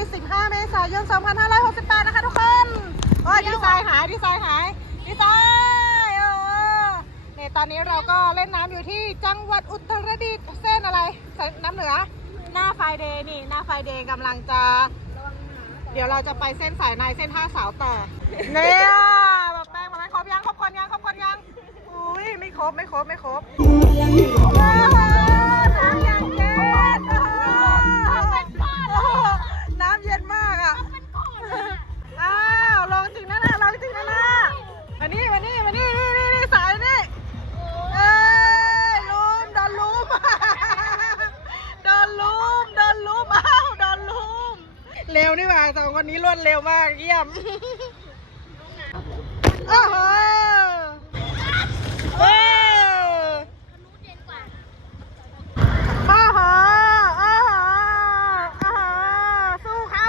15 เมษายน 2568 นะคะทุกคนโอ้ยดีไซน์หายดีไซน์หายดีไซน์โอ้โหนี่ตอนนี้เราก็เล่นน้ำอยู่ที่จังหวัดอุตรดิตถ์เส้นอะไรเส้นน้ำเหนือ หน้าไฟเดย์นี่หน้าไฟเดย์กำลังจะ เดี๋ยวเราจะไปเส้นสายในเส้นท่าเสาต่อเนี่ยแบบแป้งมาไหมครบยังครบคนยังครบคนยังอุ้ยไม่ครบไม่ครบไม่ครบ เร็วนี่หว่าสองคนนี้รวดเร็วมากเยี่ยมโอ้โหเอ้ยโอ้โหโอ้โหโอ้โหสู้เขา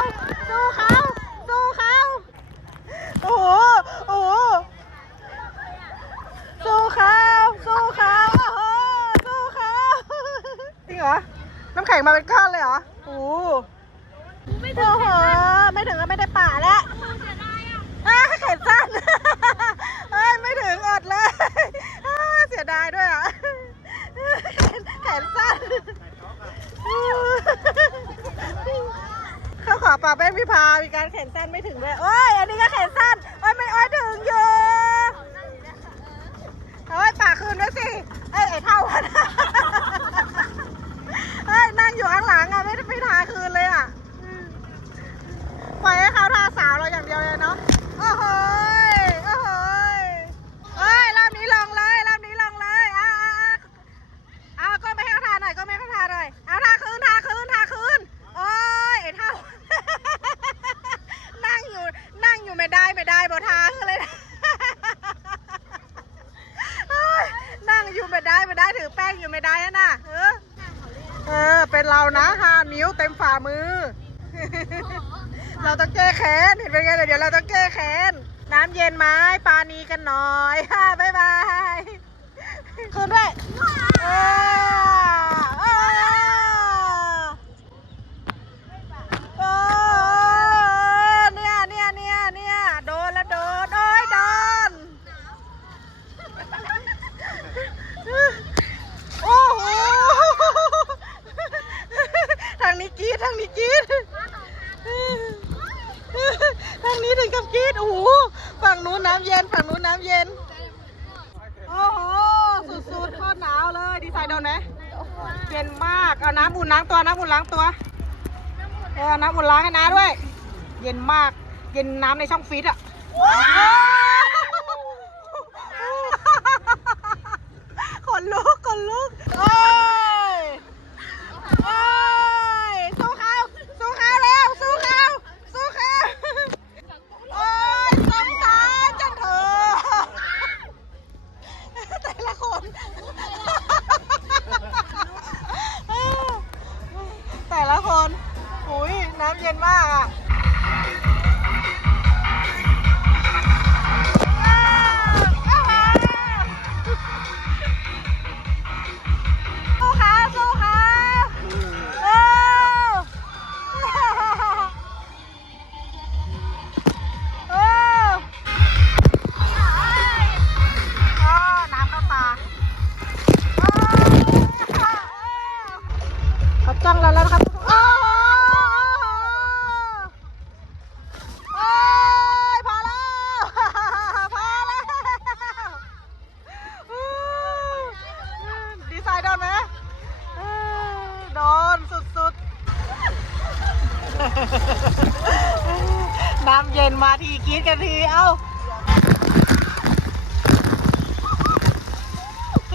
สู้เขาสู้เขาโอ้โหโอ้โหสู้เขาสู้เขาโอ้โหสู้เขาจริงเหรอน้ำแข็งมาเป็นก้อนเลยเหรอโอ้ โอ้โหไม่ถึงก็ไม่ได้ป่าแล้วอ้าแขนสั้นเอ้ยไม่ถึงอดเลยอ้าเสียดายด้วยอะแขนสั้นเขาขอป่าแป้งพิพามีการแขนสั้นไม่ถึงด้วยโอ้ยอันนี้ก็แขนสั้น โอ้ยไม่โอ้ยถึงอยู่โอ้ยปากคืนด้วยสิ เอ้ยไอ้เท่ากันเอ้ยนั่งอยู่ข้างหลังอะ ไม่ได้ไม่ทาคืนเลยอะปล่อยให้เขาทาสาวเราอย่างเดียวเลยเนาะ โอ้โหยโอ้โหยเฮ้ยรอบนี้ลองเลยรอบนี้ลองเลยอะอะอะ เอาก็ไม่ให้เขาทาหน่อยก็ไม่ให้เขาทาหน่อย เอาทาคืนทาคืนทาคืน โอ้ยไอ้เท่า นั่งอยู่นั่งอยู่ไม่ได้ไม่ได้บอทาคือเลยนะ โอ๊ยนั่งอยู่ไม่ได้ไม่ได้ถือแป้งอยู่ไม่ได้อะน่ะเออเออ เป็นเรานะห้านิ้วเต็มฝ่ามือ เราต้องแก้แค้น เห็นเป็นไงเดี๋ยวเราต้องแก้แค้น น้ำเย็นไหมปานีกันหน่อยฮ่าบ๊ายบายคืนด้วยเออเออเออเนี่ยเนี่ยเนี่ยเนี่ยโดนแล้วโดนโอ้ยโดนโอ้โหทางนี้กรีดทางนี้กรีด ทาง นี้ถึงกับกรีดโอ้โหฝั่งนู้นน้ำเย็นฝั่งนู้นน้ำเย็น โอ้โหสุดๆโคตรหนาวเลยดีไซน์โดนไหมเย็นมากเอาน้ำอุ่นล้างตัวน้ำอุ่นล้างตัวเออน้ำอุ่นล้างให้น้าด้วย เย็นมากเย็นน้ำในช่องฟรีซอะ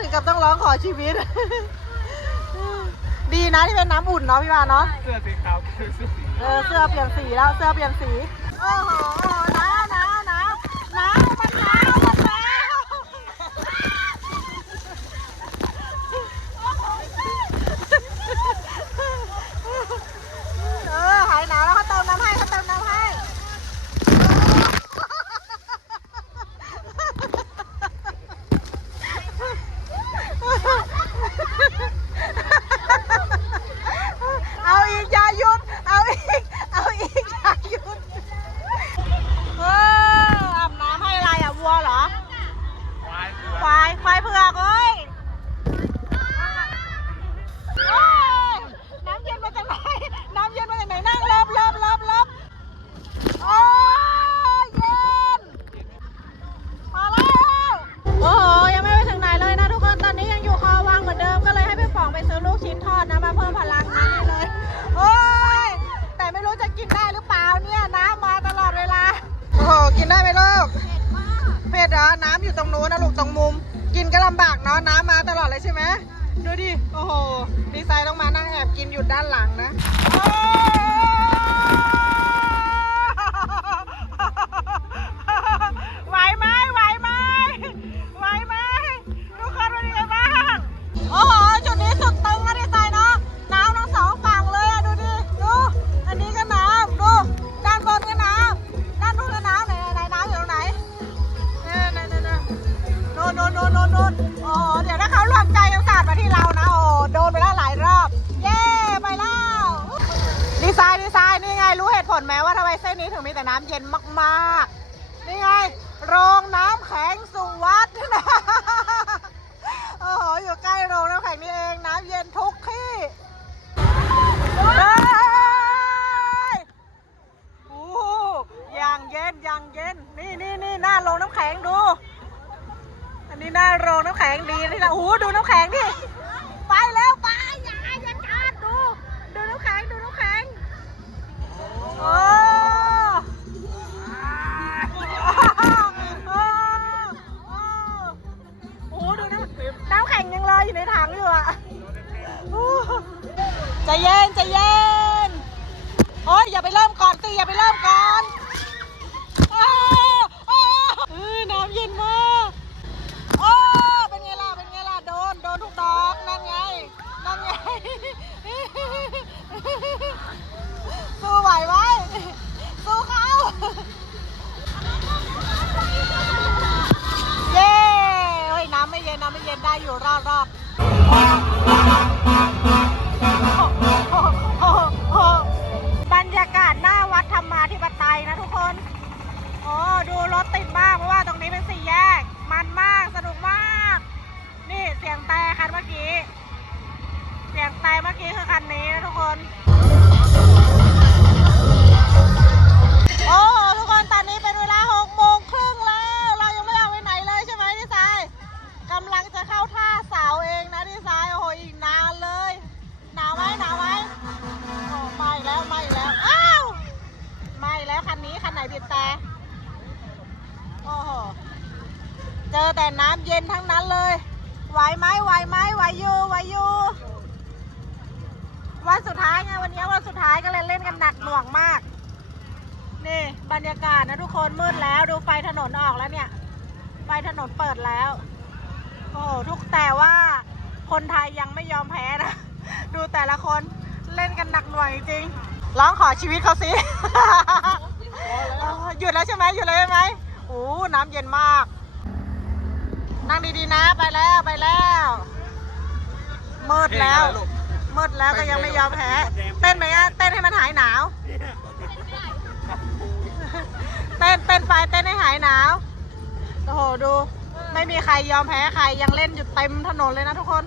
ถึงกับต้องร้องขอชีวิต ดีนะที่เป็นน้ำอุ่นเนาะพี่วานเนาะ เสื้อสีขาวคือเสื้อสีเออเสื้อเปลี่ยนสีแล้วเสื้อเปลี่ยนสี โอ้โห เผ็ดเหรอน้ำอยู่ตรงนู้นนะลูกตรงมุม กินก็ลำบากเนาะน้ำมาตลอดเลยใช่ไหมดูดิ โอ้โห ดีไซน์ต้องมานั่งแอบกินอยู่ด้านหลังนะ สู้ไหวไหมสู้เขา เย้เฮ้ยน้ำไม่เย็นน้ำไม่เย็นได้อยู่รอบรอบๆบรรยากาศหน้าวัดธรรมาธิปไตยนะทุกคน โอ้ดูรถติดมากเพราะว่าตรงนี้เป็นสี เย็นทั้งนั้นเลย ไหวไหมไหวไหมไหวอยู่ไหวอยู่วันสุดท้ายไงวันนี้วันสุดท้ายก็เลยเล่นกันหนักหน่วงมาก นี่บรรยากาศนะทุกคนมืดแล้วดูไฟถนนออกแล้วเนี่ย ไฟถนนเปิดแล้ว โอ้โหทุกแต่ว่าคนไทยยังไม่ยอมแพ้นะ ดูแต่ละคนเล่นกันหนักหน่วงจริงๆร้องขอชีวิตเขาสิหยุดแล้วใช่ไหมหยุดแล้วใช่ไหมโอ้น้ำเย็นมาก นั่งดีๆนะไปแล้วไปแล้วมืดแล้วมืดแล้วก็ยังไม่ยอมแพ้เต้นไหมอะเต้นให้มันหายหนาว เต้นเต้นไปเต้นให้หายหนาวโอ้โหดู ไม่มีใครยอมแพ้ใครยังเล่นอยู่เต็มถนนเลยนะทุกคน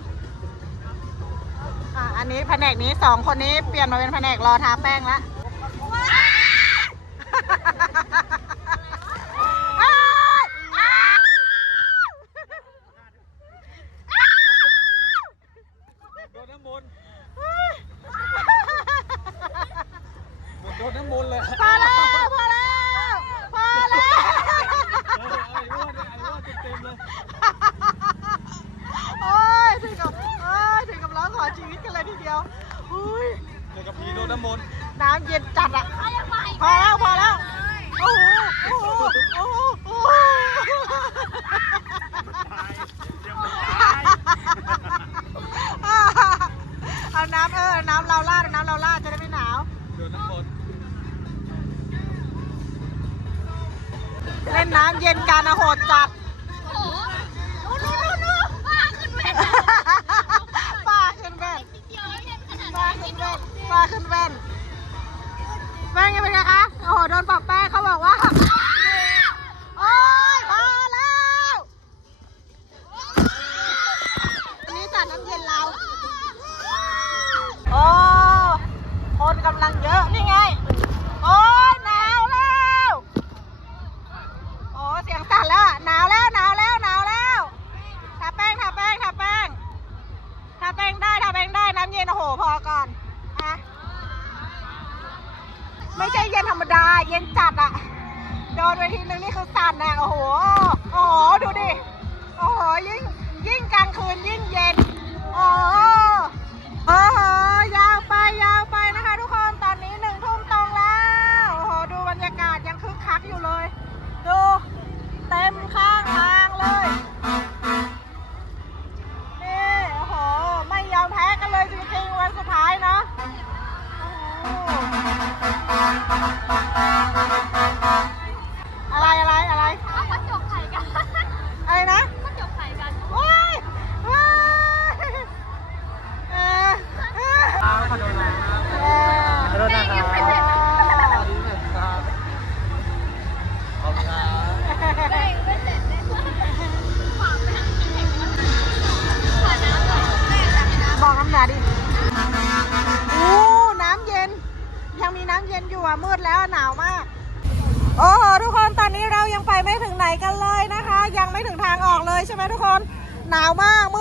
อะอันนี้แผนกนี้สองคนนี้เปลี่ยนมาเป็นแผนกรอทาแป้งแล้ว โดนน้ำมนต์เหมือนโดนน้ำมนต์เลย พอแล้วพอแล้วพอแล้ว เออไอ้อ้วนเนี่ยไอ้อ้วนเต็มๆเลย โอ้ำเย็นจัดอะพอแล้วพอแล้ว โอ้โหโอ้โหโอ้โหโอ้โหเอาน้ำเออน้ำเราลาดน้ำเราลาดจะได้ไม่หนาว โดนน้ำมนต์ เล่น น้ำเย็นะโหดจัด งได้น้ำเย็นโอ้โหพอก่อนอะไม่ใช่เย็นธรรมดา เย็นจัดอะโดนไปทีนึงนี่คือสั่นนะโอ้โหโอ้โหดูดิโอ้โหยิ่งยิ่งกลางคืนยิ่งเย็นโอ้โหโอ้โหยาวไปยาวไปนะคะทุกคนตอนนี้หนึ่งทุ่มตรงแล้วโอ้โหดูบรรยากาศยังคึกคักอยู่เลย ดู เต็มข้า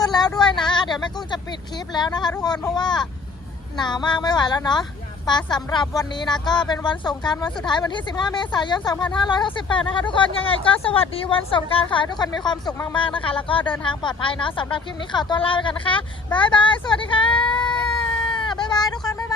ดแล้วด้วยนะ เดี๋ยวแม่กุ้งจะปิดคลิปแล้วนะคะ ทุกคนเพราะว่าหนาวมากไม่ไหวแล้วเนาะปลาสำหรับวันนี้นะก็เป็นวันสงการวันสุดท้ายวันที่ 15 เมษายน 2568 นะคะ ทุกคนยังไงก็สวัสดีวันสงการขอให้ทุกคนมีความสุขมากๆนะคะ แล้วก็เดินทางปลอดภัยเนาะสำหรับคลิปนี้ขอตัวลาไปกันนะคะบายบายสวัสดีค่ะบายบายทุกคนบาย